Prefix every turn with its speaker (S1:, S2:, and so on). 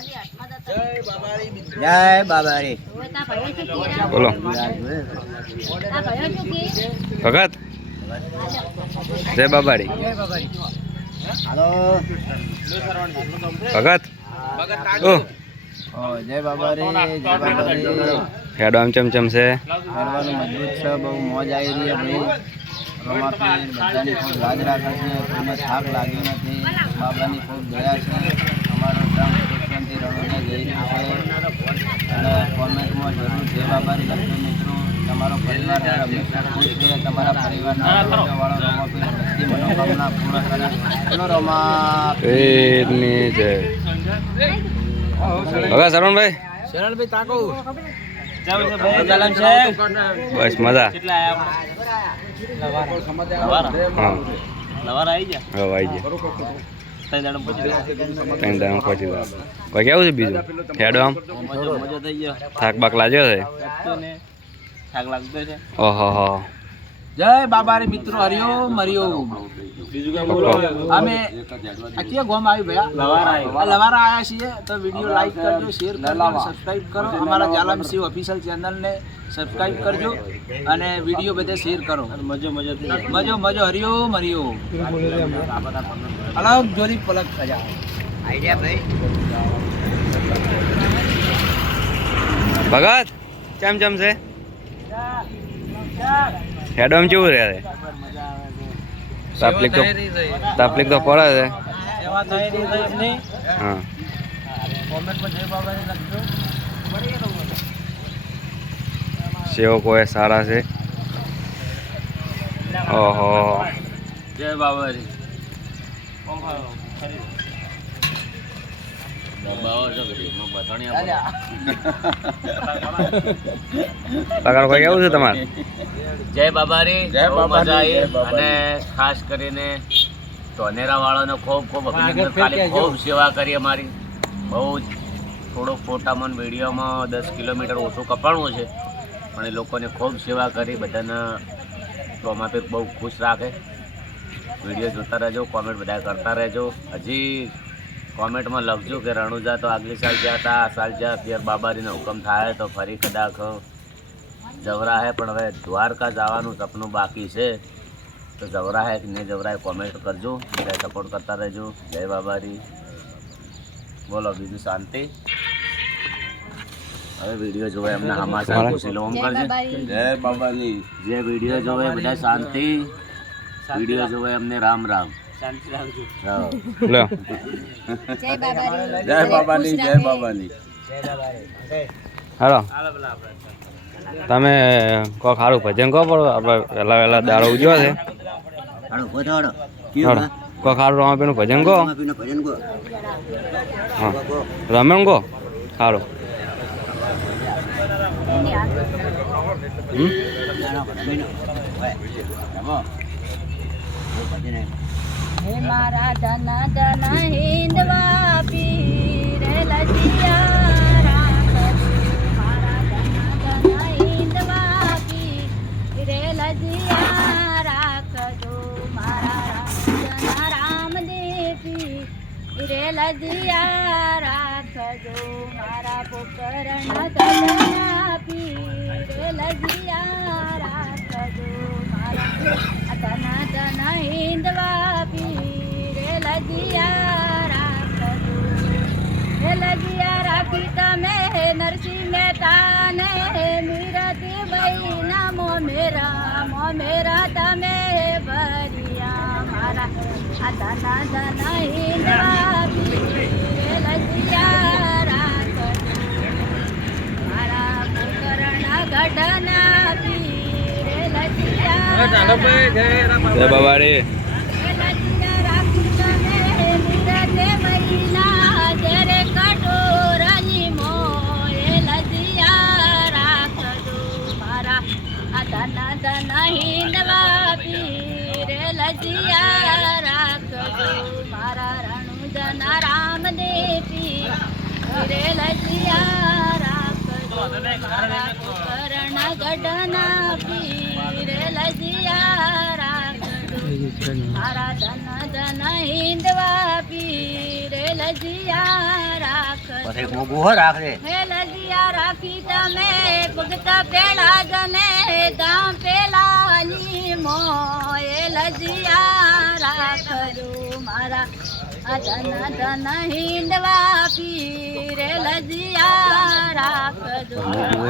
S1: જય બાબારી.
S2: બોલો. ભગત. જય બાબારી.
S1: હાલો.
S2: ભગત. ઓ.
S1: જય બાબારી જય બાબારી.
S2: હેડો આમ ચમ ચમ છે.
S1: હેડવાનું મજબૂત છે બહુ મોજ આવી રહી છે ભાઈ રમાતી બધાની ખૂબ લાજ રાખે છે કોઈને થાક લાગ્યો નથી. બાબાની ખૂબ દયા છે અમારો ગામ સુખ શાંતિ રણુને જઈ રહ્યું છે અને કોમેન્ટમાં જરૂર જય બાબારી લખજો મિત્રો તમારો પરિવાર હંમેશા ખુશ રહે તમારા પરિવારના વાળો રમાપીર બધી મનોકામના પૂર્ણ કરે બોલો રમા
S2: પેટની જય ભગત શરણભાઈ
S1: શરણભાઈ તાકો
S2: બસ મજા હા
S3: લવાર આવી જા
S2: હવે આવી ગયા
S3: ત્રણ દાડમ પછી
S2: ત્રણ ટાઈમ પહોંચી ગયા. ભાઈ કેવું છે બીજું? હેડો આમ.
S3: મજો ગયો.
S2: થાક બાક લાગ્યો છે? ઓહો
S1: જય બાબારી મિત્રો હરિઓમ હરિઓમ અમે ક્યાં ગોમ આવ્યું ભૈયા?
S3: લવાર
S1: આયા છીએ તો વીડિયો લાઈક કરજો શેર કરજો સબસ્ક્રાઇબ કરો. અમારા જાલમ સિંહ ઓફિશિયલ ચેનલને સબસ્ક્રાઇબ કરજો અને વીડિયો બધે શેર કરો.
S3: મજો મજો
S1: મજો મજો હરિઓમ હરિઓમ અલગ જોરી પલક સજા
S2: ભગત ચમ ચમ છે હેડો આમ કેવું રહે? તકલીફ તો તકલીફ તો પડે છે. હા. સેવકો એ સારા છે. ઓહો.
S3: જય બાબારી
S2: છે તમારે?
S3: જય બાબારી
S1: જય
S3: મજા આવી. અને ખાસ કરીને ધોનેરા વાળાનો ખૂબ ખૂબ અભિનંદન. ખૂબ સેવા કરી અમારી. બહુ જ થોડો ફોટામાં મન વિડીયોમાં દસ કિલોમીટર ઓછું કપાણું છે. પણ એ લોકોને ખૂબ સેવા કરી બધાના ટોમાપીર બહુ ખુશ રાખે. વીડિયો જોતા રહેજો કોમેન્ટ બધા કરતા રહેજો. હજી કોમેન્ટમાં લખજો કે રણુજા તો આગલી સાલ ગયા હતા આ સાલ જ્યાં અત્યારે બાબારીનો હુકમ થાય તો ફરી કદાચ જવરા હે પણ હવે દ્વારકા જવાનું સપનું બાકી છે. તો જવરા હે કે નહીં જવરા કોમેન્ટ કરજો. બધા સપોર્ટ કરતા રહેજો. જય બાબારી બોલો બીજું શાંતિ? હવે વીડિયો જોવે એમના હમાસા? ખુશી લોમ કરજે.
S1: જય બાબાની
S3: જે વીડિયો જોવે બધા શાંતિ. વીડિયો જોવે એમને રામ રામ.
S2: લો.
S1: જય બાબાની. જય બાબાની
S2: હાલો. તમે કો સારું ભજન કહો પડો આપણે વહેલા વહેલા દાડો ઉજ્યો છે. કો કોક સારું રમાપીનું ભજન કહો. હા. રમેણ કહો. સારું હમ?
S4: હે મારા ધન ધન હિંદવા પીર લજિયા રાખજો મારા ધન ધન હિંદવા પીર લજિયા રાખજો મારા રામ રામદેવ પીર લજિયા રાખજો મારા પોકરણ ધના હે લજિયા રાખી તમે નરસિંહ મહેતા ને મીરતી બઈ નામો મેરા મો મેરા તમે ભરિયા મારા. આ ધન ધન હિંદવા લજિયા રાખજો. મારા પોકરણ ગઢના પીર લજિયા
S2: જય
S4: રે લજિયા રાખજો. કરણ ગઢના પીર લજિયા રાખજો. મારા ધન ધન હિંદવા પીર લજિયા રાખજો.
S1: હો
S4: લજિયા રાખી. તમે ભગતા પેલા જને દામ પેલાની મો લજિયા રાખજો મારા. ધન ધન હિંડવા પીરે લજિયા રાખજો